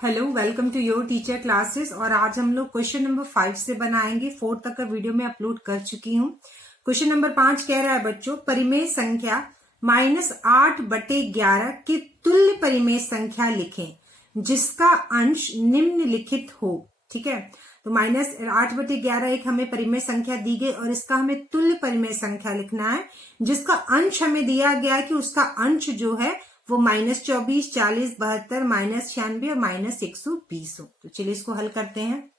Hello, welcome to your teacher classes. और आज हम लोग क्वेश्चन नंबर 5 से बनाएंगे। 4 तक का वीडियो मैं अपलोड कर चुकी हूँ। क्वेश्चन नंबर 5 कह रहा है बच्चों, परिमेय संख्या -8/11 की तुल्य परिमेय संख्या लिखें जिसका अंश निम्नलिखित हो। ठीक है, तो -8/11 एक हमें परिमेय संख्या दी गई और इसका हमें तुल्य परिमेय संख्या लिखना है जिसका अंश हमें दिया गया है कि उसका अंश जो है वो -24, 40, 72, -96 और -120 हो। तो चलिए इसको हल करते हैं।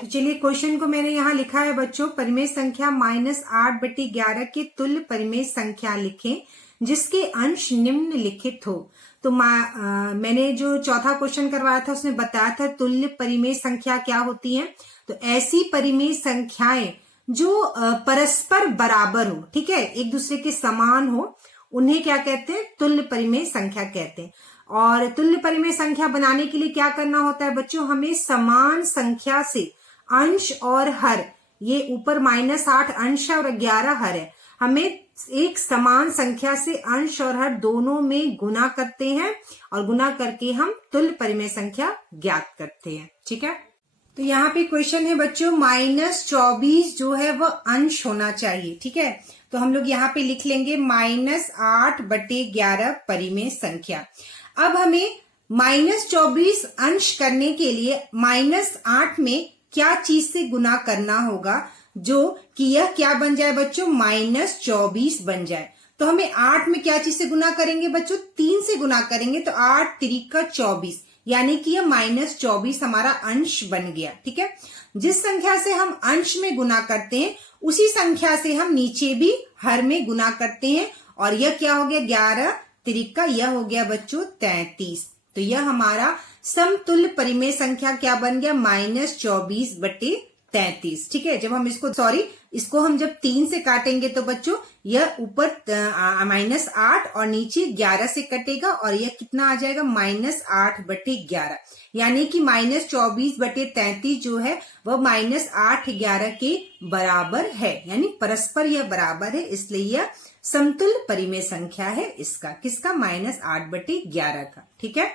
तो चलिए क्वेश्चन को मैंने यहाँ लिखा है बच्चों, परिमेय संख्या -8/11 की तुल्य परिमेय संख्या लिखें जिसके अंश निम्नलिखित हो। तो मैंने जो चौथा क्वेश्चन करवाया था उसमें बताया था तुल्य परिमेय संख्या क्या होती है। तो ऐसी परिमेय संख्याएं जो परस्पर बराबर हो, ठीक है, एक दूसरे के समान हो, उन्हें क्या कहते हैं? तुल्य परिमेय संख्या कहते हैं। और तुल्य परिमेय संख्या बनाने के लिए क्या करना होता है बच्चों? हमें समान संख्या से अंश और हर, ये ऊपर -8 अंश है और 11 हर है, हमें एक समान संख्या से अंश और हर दोनों में गुना करते हैं और गुना करके हम तुल्य परिमेय संख्या ज्ञात करते हैं। ठीक है, तो यहाँ पे क्वेश्चन है बच्चों, -24 जो है वह अंश होना चाहिए। ठीक है, तो हम लोग यहाँ पे लिख लेंगे -8/11 परिमेय संख्या। अब हमें -24 अंश करने के लिए -8 में क्या चीज से गुना करना होगा जो कि यह क्या बन जाए बच्चों? -24 बन जाए। तो हमें 8 में क्या चीज से गुना करेंगे बच्चों? 3 से गुना करेंगे। तो 8 3 24, यानी कि यह -24 हमारा अंश बन गया। ठीक है, जिस संख्या से हम अंश में गुना करते हैं उसी संख्या से हम नीचे भी हर में गुना करते हैं। और यह क्या हो गया? 11 3 यह हो गया बच्चों 33। तो यह हमारा समतुल्य परिमेय संख्या क्या बन गया? -24/33। ठीक है, जब हम इसको हम जब 3 से काटेंगे तो बच्चों यह ऊपर -8 और नीचे 11 से कटेगा और यह कितना आ जाएगा? -8/11, यानी कि -24/33 जो है वह -8/11 के बराबर है, यानी परस्पर यह बराबर है, इसलिए यह समतुल्य परिमेय संख्या है। इसका किसका? -8/11 का। ठीक है,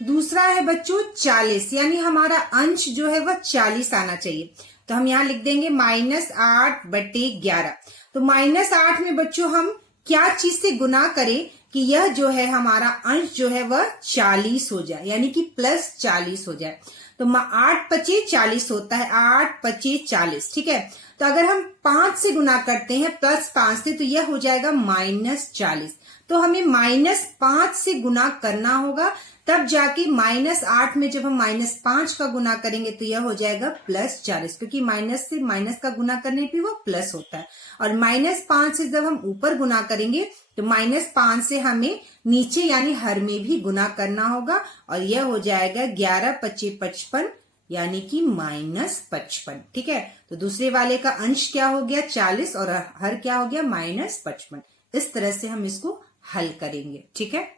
दूसरा है बच्चों 40, यानी हमारा अंश जो है वह 40 आना चाहिए। तो हम यहाँ लिख देंगे -8/11। तो -8 में बच्चों हम क्या चीज से गुना करें कि यह जो है हमारा अंश जो है वह 40 हो जाए, यानी कि +40 हो जाए। तो 8 5 40 होता है, 8 5 40। ठीक है, तो अगर हम 5 से गुना करते हैं +5 से तो यह हो जाएगा -40। तो हमें -5 से गुना करना होगा, तब जाके -8 में जब हम -5 का गुना करेंगे तो यह हो जाएगा +40, क्योंकि माइनस से माइनस का गुना करने पे वो प्लस होता है। और -5 से जब हम ऊपर गुना करेंगे तो -5 से हमें नीचे यानी हर में भी गुना करना होगा और यह हो जाएगा 11 25 55, यानी कि -55। ठीक है, तो दूसरे वाले का अंश क्या हो गया? 40 और हर क्या हो गया? -55। इस तरह से हम इसको हल करेंगे। ठीक है,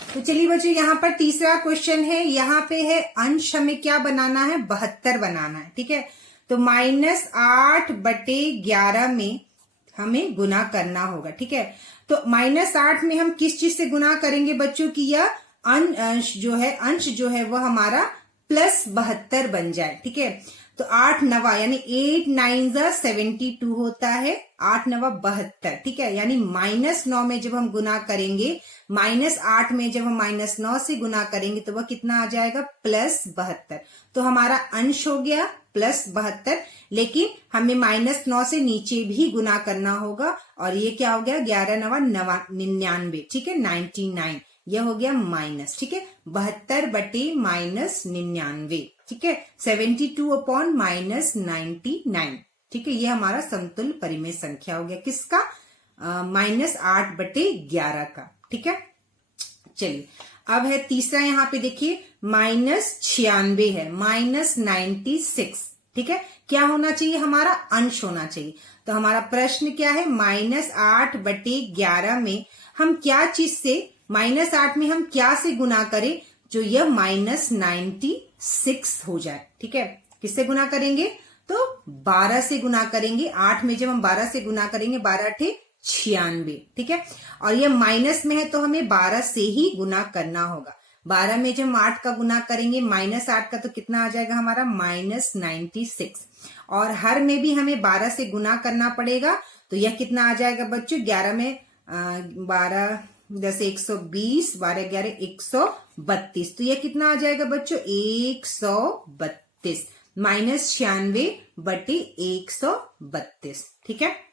तो चलिए बच्चों यहाँ पर तीसरा क्वेश्चन है। यहाँ पे है अंश हमें क्या बनाना है? 72 बनाना है। ठीक है, तो -8/11 में हमें गुना करना होगा। ठीक है, तो -8 में हम किस चीज से गुना करेंगे बच्चों की यह अंश जो है वह हमारा +72 बन जाए। ठीक है, तो 8 9 यानी 8 9 72 होता है, 8 9 72। ठीक है, यानी -9 में जब हम गुना करेंगे, -8 में जब हम -9 से गुना करेंगे तो वह कितना आ जाएगा? +72। तो हमारा अंश हो गया +72, लेकिन हमें -9 से नीचे भी गुना करना होगा और ये क्या हो गया? 11 9 99। ठीक है, 99 यह हो गया माइनस। ठीक है, 72/-99। ठीक है, 72/-99। ठीक है, ये हमारा समतुल्य परिमेय संख्या हो गया। किसका? -8/11 का। ठीक है, चलिए अब है तीसरा। यहाँ पे देखिए -96 है, -96। ठीक है, क्या होना चाहिए? हमारा अंश होना चाहिए। तो हमारा प्रश्न क्या है? -8/11 में हम क्या चीज से -8 में हम क्या से गुना करें जो यह -96 हो जाए। ठीक है, किससे गुना करेंगे? तो 12 से गुना करेंगे। 8 में जब हम 12 से गुना करेंगे, 12 8 96। ठीक है, और ये माइनस में है तो हमें 12 से ही गुना करना होगा। 12 में जब हम 8 का गुना करेंगे -8 का तो कितना आ जाएगा हमारा -96। और हर में भी हमें 12 से गुना करना पड़ेगा, तो यह कितना आ जाएगा बच्चों, 11 में 12 10 120, 12 11 132, तो यह कितना आ जाएगा बच्चों 132 -96/132। ठीक है,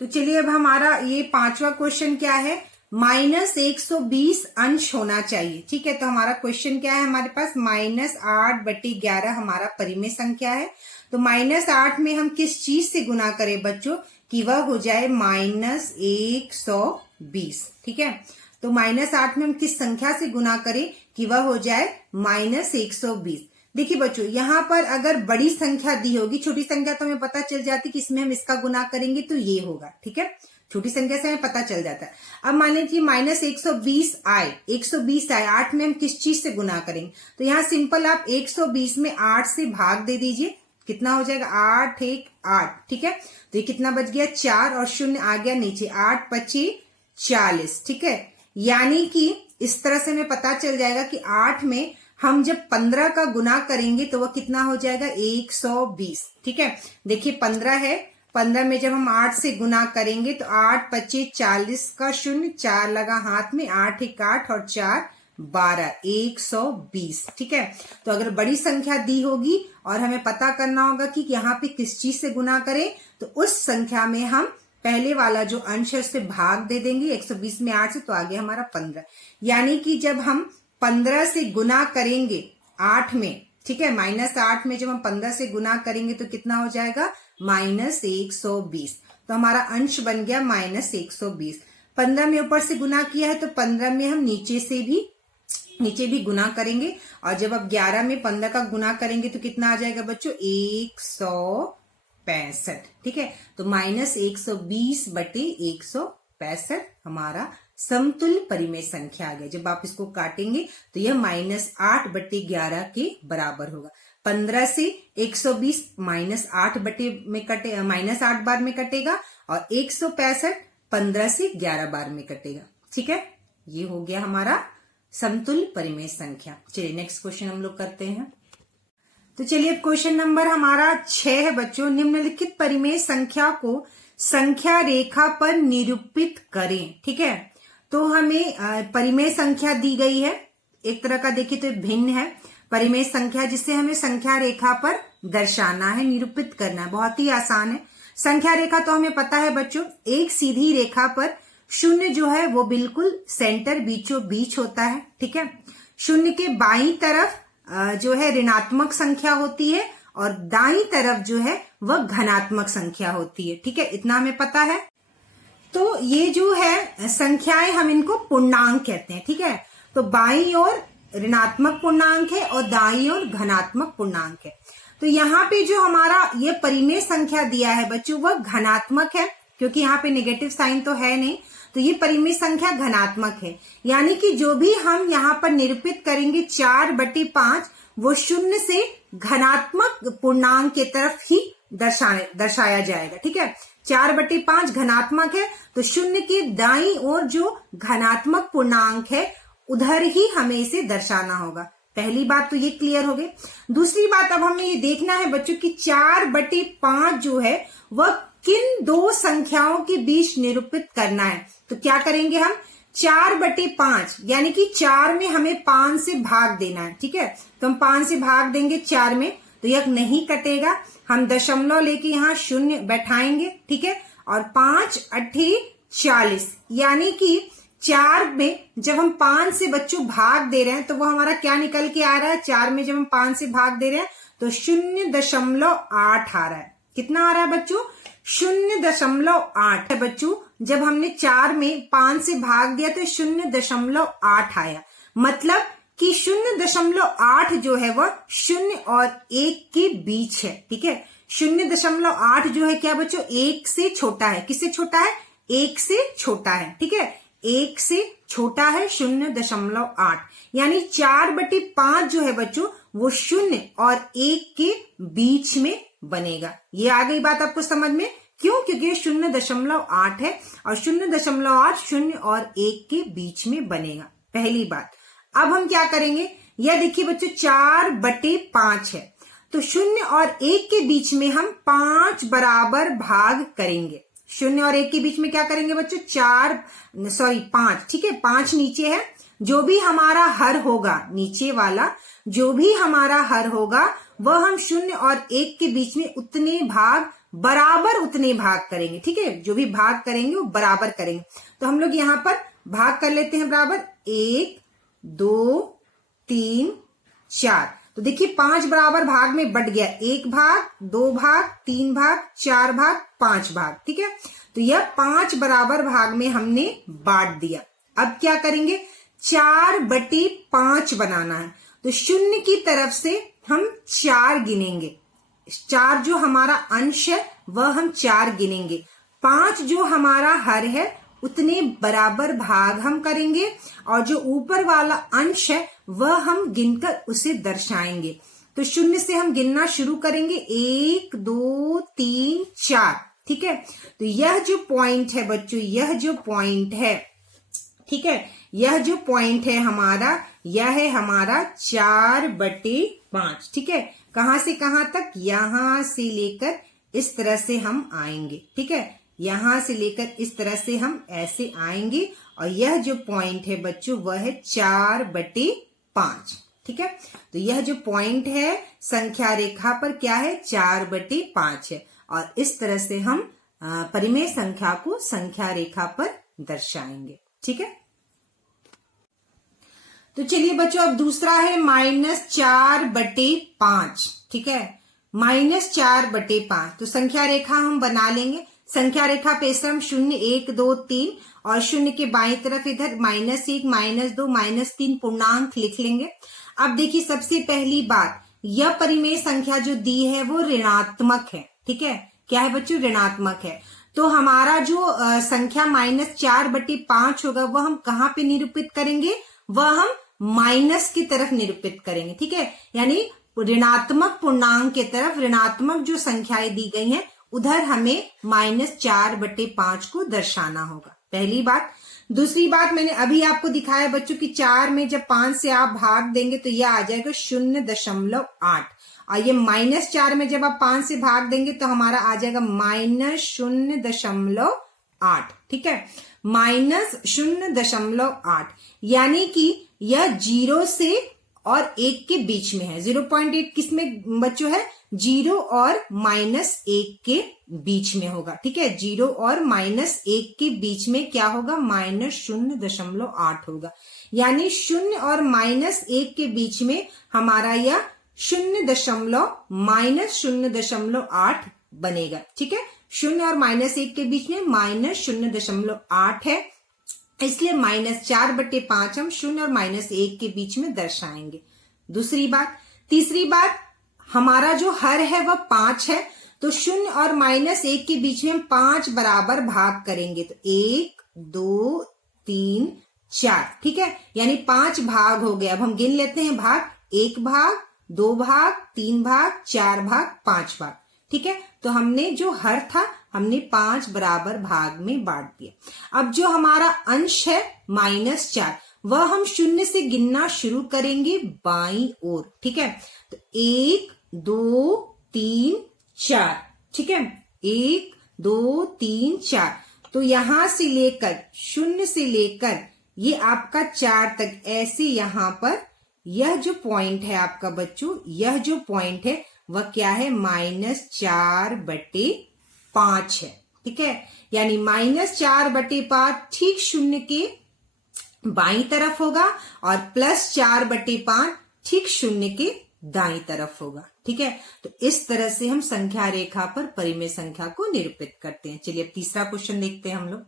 तो चलिए अब हमारा ये 5वां क्वेश्चन क्या है, -120 अंश होना चाहिए। ठीक है, तो हमारा क्वेश्चन क्या है हमारे पास, -8/11 हमारा परिमेय संख्या है। तो -8 में हम किस चीज से गुना करें बच्चों, कि वह हो जाए -120। ठीक है, तो -8 में हम किस संख्या से गुना करें कि वह हो जाए -120। देखिए बच्चों, यहाँ पर अगर बड़ी संख्या दी होगी, छोटी संख्या तो हमें पता चल जाती कि इसमें हम इसका गुना करेंगे तो ये होगा। ठीक है, छोटी संख्या से हमें पता चल जाता है। अब मान लीजिए -120 आए, 120 आए, 8 में हम किस चीज से गुना करेंगे, तो यहाँ सिंपल आप 120 में 8 से भाग दे दीजिए, कितना हो जाएगा 8 1 8। ठीक है, तो ये कितना बच गया 4 और 0 आ गया नीचे, 8 25 40। ठीक है, यानी कि इस तरह से हमें पता चल जाएगा कि 8 में हम जब 15 का गुना करेंगे तो वह कितना हो जाएगा 120। ठीक है, देखिए 15 है, 15 में जब हम 8 से गुना करेंगे तो 8 25 40 का 0, 4 लगा हाथ में, 8 1 8 और 4 12, 120। ठीक है, तो अगर बड़ी संख्या दी होगी और हमें पता करना होगा कि यहाँ पे किस चीज से गुना करें, तो उस संख्या में हम पहले वाला जो अंश है उससे भाग दे देंगे, 120 में 8 से, तो आ गया हमारा 15। यानी कि जब हम 15 से गुना करेंगे 8 में, ठीक है, -8 में जब हम 15 से गुना करेंगे तो कितना हो जाएगा -120। तो हमारा अंश बन गया -120। 15 में ऊपर से गुना किया है तो 15 में हम नीचे भी गुना करेंगे, और जब अब 11 में 15 का गुना करेंगे तो कितना आ जाएगा बच्चों 165। ठीक है, तो -120/165 हमारा समतुल्य परिमेय संख्या आ गया। जब आप इसको काटेंगे तो यह -8/11 के बराबर होगा। 15 से 120 -8 बार में कटेगा, और 165 15 से 11 बार में कटेगा। ठीक है, ये हो गया हमारा समतुल्य परिमेय संख्या। चलिए नेक्स्ट क्वेश्चन हम लोग करते हैं। तो चलिए क्वेश्चन नंबर हमारा 6 है बच्चों, निम्नलिखित परिमेय संख्या को संख्या रेखा पर निरूपित करें। ठीक है, तो हमें परिमेय संख्या दी गई है, एक तरह का देखिए तो भिन्न है परिमेय संख्या, जिससे हमें संख्या रेखा पर दर्शाना है, निरूपित करना है। बहुत ही आसान है। संख्या रेखा तो हमें पता है बच्चों, एक सीधी रेखा पर 0 जो है वो बिल्कुल सेंटर बीचों बीच होता है। ठीक है, 0 के बाईं तरफ जो है ऋणात्मक संख्या होती है, और दाईं तरफ जो है वह धनात्मक संख्या होती है। ठीक है, इतना हमें पता है। तो ये जो है संख्याएं हम इनको पूर्णांक कहते हैं। ठीक है, तो बाईं ओर ऋणात्मक पूर्णांक है और दाईं ओर धनात्मक पूर्णांक है। तो यहाँ पे जो हमारा ये परिमेय संख्या दिया है बच्चों वह धनात्मक है, क्योंकि यहाँ पे नेगेटिव साइन तो है नहीं, तो ये परिमेय संख्या धनात्मक है। यानी कि जो भी हम यहाँ पर निरूपित करेंगे 4/5 वो 0 से धनात्मक पूर्णांक की तरफ ही दर्शाया जाएगा। ठीक है, 4/5 धनात्मक है, तो 0 के दाईं ओर जो धनात्मक पूर्णांक है उधर ही हमें इसे दर्शाना होगा। पहली बात तो ये क्लियर हो गई। दूसरी बात अब हमें ये देखना है बच्चों कि 4/5 जो है वह किन दो संख्याओं के बीच निरूपित करना है। तो क्या करेंगे हम, 4/5 यानी कि 4 में हमें 5 से भाग देना है। ठीक है, तो हम 5 से भाग देंगे 4 में, तो यह नहीं कटेगा। हम दशमलव लेके यहाँ 0 बैठाएंगे। ठीक है, और 5 8 40, यानी कि 4 में जब हम 5 से बच्चों भाग दे रहे हैं तो वो हमारा क्या निकल के आ रहा है, 4 में जब हम 5 से भाग दे रहे हैं तो 0.8 आ रहा है। कितना आ रहा है बच्चों, 0.8 है बच्चों। जब हमने 4 में 5 से भाग दिया तो 0.8 आया, मतलब कि 0.8 जो है वह 0 और 1 के बीच है। ठीक है, 0.8 जो है क्या बच्चों, 1 से छोटा है। किससे छोटा है, 1 से छोटा है। ठीक है, 1 से छोटा है 0.8, यानी 4/5 जो है बच्चों वो 0 और 1 के बीच में बनेगा। ये आ गई बात आपको समझ में, क्यों, क्योंकि ये 0.8 है और 0.8 0 और 1 के बीच में बनेगा। पहली बात। अब हम क्या करेंगे, यह देखिए बच्चों 4/5 है, तो 0 और 1 के बीच में हम 5 बराबर भाग करेंगे। 0 और 1 के बीच में क्या करेंगे बच्चों, 5, ठीक है, 5 नीचे है। जो भी हमारा हर होगा, नीचे वाला जो भी हमारा हर होगा वह हम 0 और 1 के बीच में उतने भाग करेंगे, ठीक है। जो भी भाग करेंगे वो बराबर करेंगे। तो हम लोग यहाँ पर भाग कर लेते हैं बराबर, 1 2 3 4। तो देखिए 5 बराबर भाग में बट गया, 1 भाग, 2 भाग, 3 भाग, 4 भाग, 5 भाग, ठीक है। तो यह 5 बराबर भाग में हमने बांट दिया। अब क्या करेंगे, 4/5 बनाना है। तो 0 की तरफ से हम 4 गिनेंगे, 4 जो हमारा अंश है वह हम 4 गिनेंगे। 5 जो हमारा हर है उतने बराबर भाग हम करेंगे, और जो ऊपर वाला अंश है वह हम गिनकर उसे दर्शाएंगे। तो 0 से हम गिनना शुरू करेंगे, 1 2 3 4, ठीक है। तो यह जो पॉइंट है बच्चों, यह जो पॉइंट है, ठीक है, यह जो पॉइंट है हमारा, यह है हमारा 4/5, ठीक है। कहां से कहां तक, यहां से लेकर इस तरह से हम आएंगे, ठीक है। यहां से लेकर इस तरह से हम ऐसे आएंगे, और यह जो पॉइंट है बच्चों वह है 4/5, ठीक है। तो यह जो पॉइंट है संख्या रेखा पर क्या है, 4/5 है, और इस तरह से हम परिमेय संख्या को संख्या रेखा पर दर्शाएंगे, ठीक है। तो चलिए बच्चों अब दूसरा है -4/5, ठीक है, -4/5। तो संख्या रेखा हम बना लेंगे। संख्या रेखा पे इस हम 0 1 2 3 और 0 के बाईं तरफ इधर -1 -2 -3 पूर्णांक लिख लेंगे। अब देखिए सबसे पहली बात, यह परिमेय संख्या जो दी है वो ऋणात्मक है, ठीक है। क्या है बच्चों, ऋणात्मक है। तो हमारा जो संख्या -4/5 होगा वह हम कहाँ पे निरूपित करेंगे, वह हम माइनस की तरफ निरूपित करेंगे, ठीक है। यानी ऋणात्मक पूर्णांक की तरफ, ऋणात्मक जो संख्याएं दी गई हैं उधर हमें -4/5 को दर्शाना होगा, पहली बात। दूसरी बात, मैंने अभी आपको दिखाया बच्चों कि 4 में जब 5 से आप भाग देंगे तो यह आ जाएगा 0.8, और ये -4 में जब आप 5 से भाग देंगे तो हमारा आ जाएगा -0.8, ठीक है, -0.8। यानी कि यह 0 से और 1 के बीच में है। 0.8 किसमें बच्चों है, 0 और -1 के बीच में होगा, ठीक है। 0 और -1 के बीच में क्या होगा, -0.8 होगा। यानी 0 और -1 के बीच में हमारा यह -0.8 बनेगा, ठीक है। 0 और -1 के बीच में -0.8 है, इसलिए -4/5 हम 0 और -1 के बीच में दर्शाएंगे। दूसरी बात। तीसरी बात, हमारा जो हर है वह 5 है, तो 0 और -1 के बीच में हम 5 बराबर भाग करेंगे। तो 1 2 3 4, ठीक है, यानी 5 भाग हो गए। अब हम गिन लेते हैं भाग, 1 भाग, 2 भाग, 3 भाग, 4 भाग, 5 भाग, ठीक है। तो हमने जो हर था हमने 5 बराबर भाग में बांट दिया। अब जो हमारा अंश है -4, वह हम 0 से गिनना शुरू करेंगे बाईं ओर, ठीक है। तो 1 2 3 4, ठीक है, 1 2 3 4। तो यहां से लेकर 0 से लेकर ये आपका 4 तक, ऐसे यहां पर यह जो पॉइंट है आपका बच्चों, यह जो पॉइंट है वह क्या है, -4/5 है, ठीक है। यानी -4/5 ठीक 0 के बाईं तरफ होगा, और +4/5 ठीक 0 के दाईं तरफ होगा, ठीक है। तो इस तरह से हम संख्या रेखा पर परिमेय संख्या को निरूपित करते हैं। चलिए अब तीसरा क्वेश्चन देखते हैं हम लोग।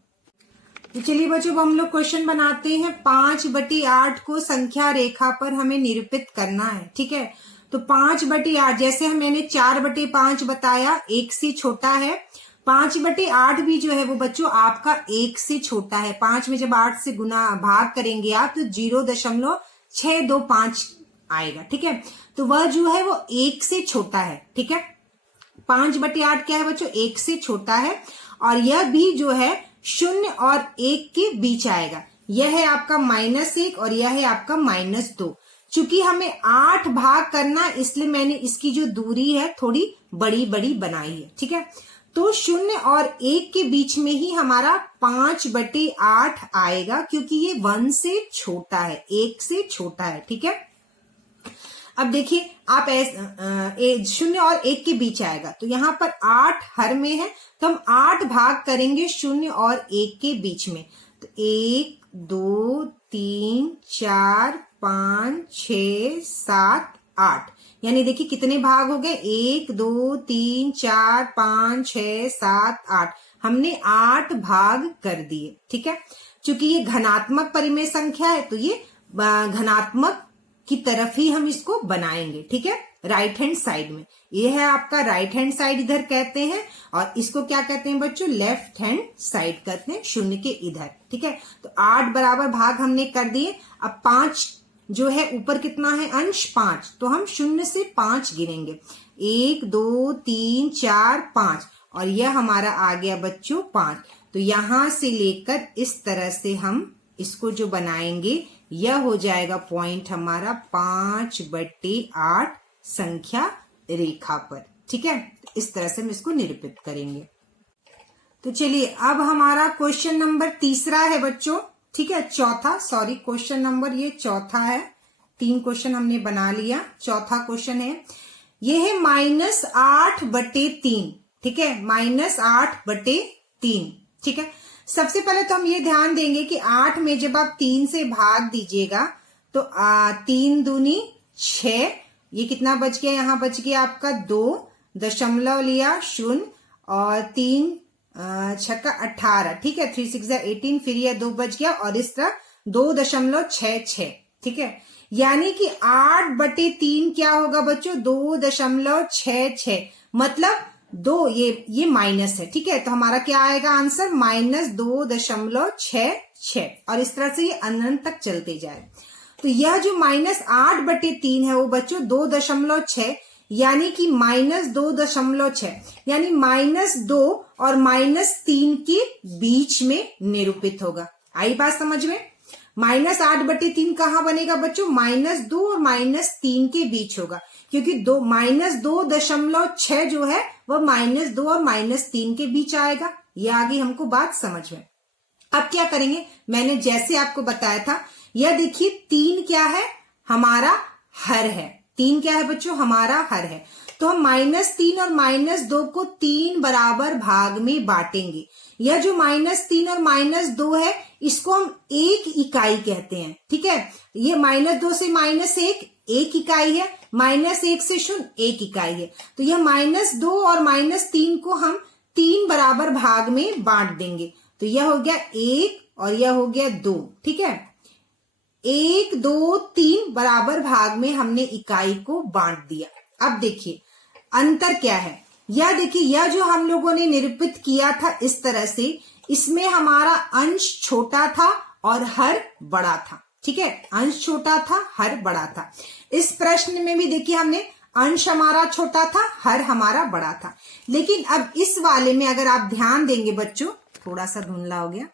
तो चलिए बच्चों हम लोग क्वेश्चन बनाते हैं। 5/8 को संख्या रेखा पर हमें निरूपित करना है, ठीक है। तो 5/8, जैसे मैंने 4/5 बताया, 1 से छोटा है। 5/8 भी जो है वो बच्चों आपका 1 से छोटा है। 5 में जब 8 से गुना भाग करेंगे आप तो 0.625 आएगा, ठीक है। तो वह जो है वो 1 से छोटा है, ठीक है। 5/8 क्या है बच्चों, 1 से छोटा है, और यह भी जो है 0 और 1 के बीच आएगा। यह है आपका -1 और यह है आपका -2। चूंकि हमें 8 भाग करना, इसलिए मैंने इसकी जो दूरी है थोड़ी बड़ी बड़ी बनाई है। ठीक है, तो 0 और 1 के बीच में ही हमारा 5/8 आएगा, क्योंकि ये 1 से छोटा है, 1 से छोटा है। ठीक है, अब देखिए आप 0 और 1 के बीच आएगा, तो यहाँ पर 8 हर में है, तो हम 8 भाग करेंगे 0 और 1 के बीच में। तो 1 2 3 4 5 6 7 8, यानी देखिए कितने भाग हो गए, 1 2 3 4 5 6 7 8, हमने 8 भाग कर दिए। ठीक है, चूंकि ये धनात्मक परिमेय संख्या है तो ये धनात्मक की तरफ ही हम इसको बनाएंगे। ठीक है, राइट हैंड साइड में, ये है आपका राइट हैंड साइड इधर कहते हैं, और इसको क्या कहते हैं बच्चों, लेफ्ट हैंड साइड कहते हैं, 0 के इधर। ठीक है, तो 8 बराबर भाग हमने कर दिए। अब 5 जो है ऊपर कितना है अंश, 5, तो हम 0 से 5 गिनेंगे, 1 2 3 4 5, और यह हमारा आ गया बच्चों 5। तो यहां से लेकर इस तरह से हम इसको जो बनाएंगे, यह हो जाएगा पॉइंट हमारा 5/8 संख्या रेखा पर। ठीक है, इस तरह से हम इसको निरूपित करेंगे। तो चलिए अब हमारा क्वेश्चन नंबर 3 है बच्चों। ठीक है, क्वेश्चन नंबर ये 4 है, 3 क्वेश्चन हमने बना लिया, 4था क्वेश्चन है, ये है -8/3। ठीक है, -8/3। ठीक है, सबसे पहले तो हम ये ध्यान देंगे कि 8 में जब आप 3 से भाग दीजिएगा तो 3 दूनी 6, ये कितना बच गया, यहाँ बच गया आपका 2, दशमलव लिया 0, और 3 छक्का 18। ठीक है, 3 6 18, फिर यह 2 बच गया, और इस तरह 2.66। ठीक है, यानी कि 8/3 क्या होगा बच्चों, 2.66, मतलब 2, ये माइनस है। ठीक है, तो हमारा क्या आएगा आंसर, -2.66, और इस तरह से ये अनंत तक चलते जाए। तो यह जो -8/3 है वो बच्चों 2.6, यानी कि -2.6, यानी -2 और -3 के बीच में निरूपित होगा। आई बात समझ में, -8/3 कहाँ बनेगा बच्चों, -2 और -3 के बीच होगा, क्योंकि -2.6 जो है वह -2 और -3 के बीच आएगा। ये आगे हमको बात समझ में। अब क्या करेंगे, मैंने जैसे आपको बताया था, यह देखिए 3 क्या है, हमारा हर है। 3 क्या है बच्चों, हमारा हर है, तो हम -3 और -2 को 3 बराबर भाग में बांटेंगे। यह जो -3 और -2 है, इसको हम 1 इकाई कहते हैं। ठीक है, ये -2 से -1 1 इकाई है, -1 से 0 1 इकाई है, तो यह -2 और -3 को हम 3 बराबर भाग में बांट देंगे। तो यह हो गया 1 और यह हो गया 2। ठीक है, 1 2 3 बराबर भाग में हमने इकाई को बांट दिया। अब देखिए अंतर क्या है, यह देखिए, यह जो हम लोगों ने निरूपित किया था इस तरह से, इसमें हमारा अंश छोटा था और हर बड़ा था। ठीक है, अंश छोटा था, हर बड़ा था। इस प्रश्न में भी देखिए हमने अंश हमारा छोटा था, हर हमारा बड़ा था। लेकिन अब इस वाले में अगर आप ध्यान देंगे बच्चों, थोड़ा सा धुंधला हो गया,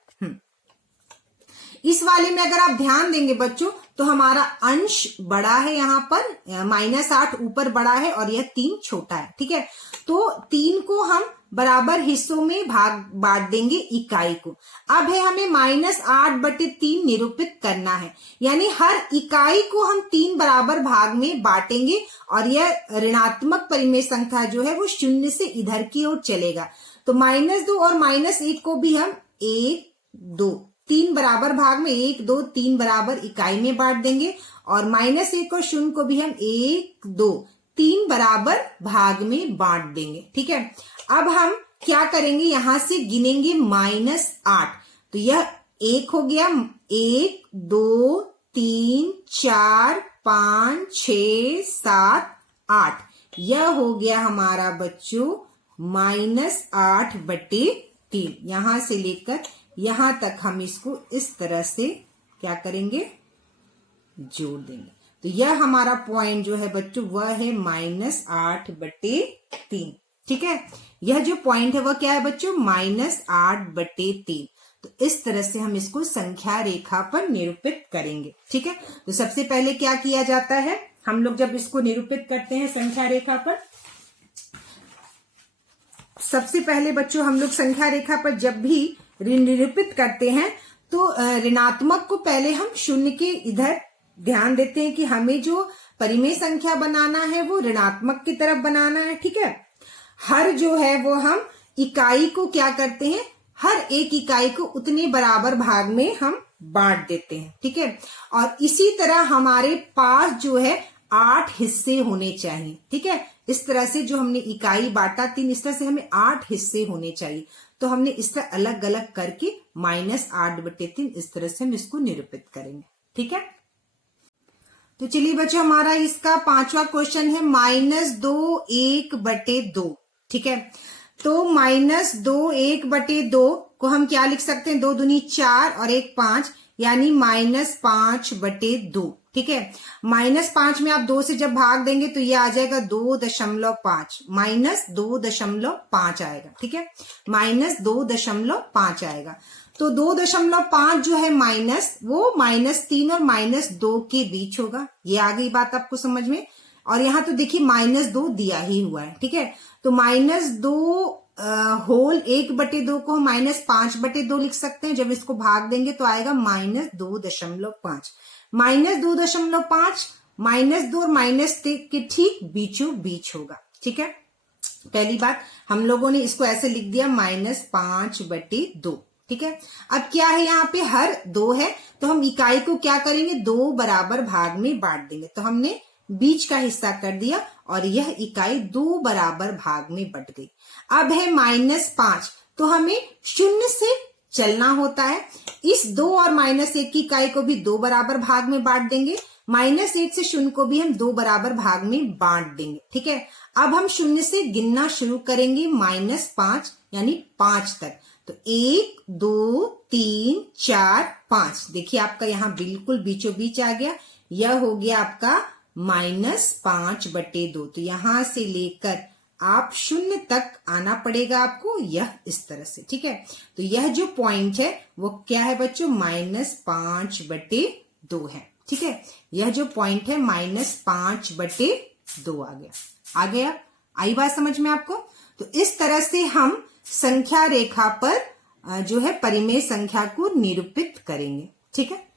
इस वाले में अगर आप ध्यान देंगे बच्चों, तो हमारा अंश बड़ा है, यहाँ पर -8 ऊपर बड़ा है और यह 3 छोटा है। ठीक है, तो 3 को हम बराबर हिस्सों में बांट देंगे इकाई को। अब है हमें -8/3 निरूपित करना है, यानी हर इकाई को हम 3 बराबर भाग में बांटेंगे, और यह ऋणात्मक परिमेय संख्या जो है वो 0 से इधर की ओर चलेगा। तो -2 और -1 को भी हम 1 2 3 बराबर भाग में 1 2 3 बराबर इकाई में बांट देंगे, और -1 और 0 को भी हम 1 2 3 बराबर भाग में बांट देंगे। ठीक है, अब हम क्या करेंगे, यहां से गिनेंगे -8, तो यह 1 हो गया, 1 2 3 4 5 6 7 8, यह हो गया हमारा बच्चों -8/3। यहां से लेकर यहां तक हम इसको इस तरह से क्या करेंगे, जोड़ देंगे। तो यह हमारा पॉइंट जो है बच्चों वह है -8/3। ठीक है, यह जो पॉइंट है वह क्या है बच्चों, -8/3। तो इस तरह से हम इसको संख्या रेखा पर निरूपित करेंगे। ठीक है, तो सबसे पहले क्या किया जाता है, हम लोग जब इसको निरूपित करते हैं संख्या रेखा पर, सबसे पहले बच्चों हम लोग संख्या रेखा पर जब भी निरूपित करते हैं तो ऋणात्मक को पहले हम शून्य के इधर ध्यान देते हैं कि हमें जो परिमेय संख्या बनाना है वो ऋणात्मक की तरफ बनाना है। ठीक है, हर जो है वो हम इकाई को क्या करते हैं, हर एक इकाई को उतने बराबर भाग में हम बांट देते हैं। ठीक है, और इसी तरह हमारे पास जो है 8 हिस्से होने चाहिए। ठीक है, इस तरह से जो हमने इकाई बांटा 3, इस तरह से हमें 8 हिस्से होने चाहिए। तो हमने इस तरह अलग अलग करके -8/3 इस तरह से हम इसको निरूपित करेंगे। ठीक है, तो चलिए बच्चों हमारा इसका 5वां क्वेश्चन है -2 1/2। ठीक है, तो -2 1/2 को हम क्या लिख सकते हैं, 2 दूनी 4 और 1 5, यानी -5/2। ठीक है, -5 में आप 2 से जब भाग देंगे तो ये आ जाएगा 2.5, -2.5 आएगा। ठीक है, -2.5 आएगा। तो 2.5 जो है माइनस, वो -3 और -2 के बीच होगा। ये आ गई बात आपको समझ में। और यहाँ तो देखिए -2 दिया ही हुआ है। ठीक है, तो -2 होल 1/2 को हम -5/2 लिख सकते हैं। जब इसको भाग देंगे तो आएगा -2.5। -2.5 -2 और -3 के ठीक बीचों बीच होगा। ठीक है, पहली बात हम लोगों ने इसको ऐसे लिख दिया -5/2। ठीक है, अब क्या है, यहाँ पे हर 2 है तो हम इकाई को क्या करेंगे, 2 बराबर भाग में बांट देंगे। तो हमने बीच का हिस्सा कर दिया और यह इकाई 2 बराबर भाग में बट गई। अब है -5, तो हमें शून्य से चलना होता है। इस 2 और -1 की इकाई को भी 2 बराबर भाग में बांट देंगे। -1 से शून्य को भी हम 2 बराबर भाग में बांट देंगे। ठीक है, अब हम शून्य से गिनना शुरू करेंगे -5 यानी 5 तक। तो 1 2 3 4 5, देखिए आपका यहाँ बिल्कुल बीचों बीच आ गया। यह हो गया आपका -5/2। तो यहां से लेकर आप शून्य तक आना पड़ेगा आपको, यह इस तरह से। ठीक है, तो यह जो पॉइंट है वो क्या है बच्चों, -5/2 है। ठीक है, यह जो पॉइंट है -5/2 आ गया। आ गया, आई बात समझ में आपको। तो इस तरह से हम संख्या रेखा पर जो है परिमेय संख्या को निरूपित करेंगे। ठीक है।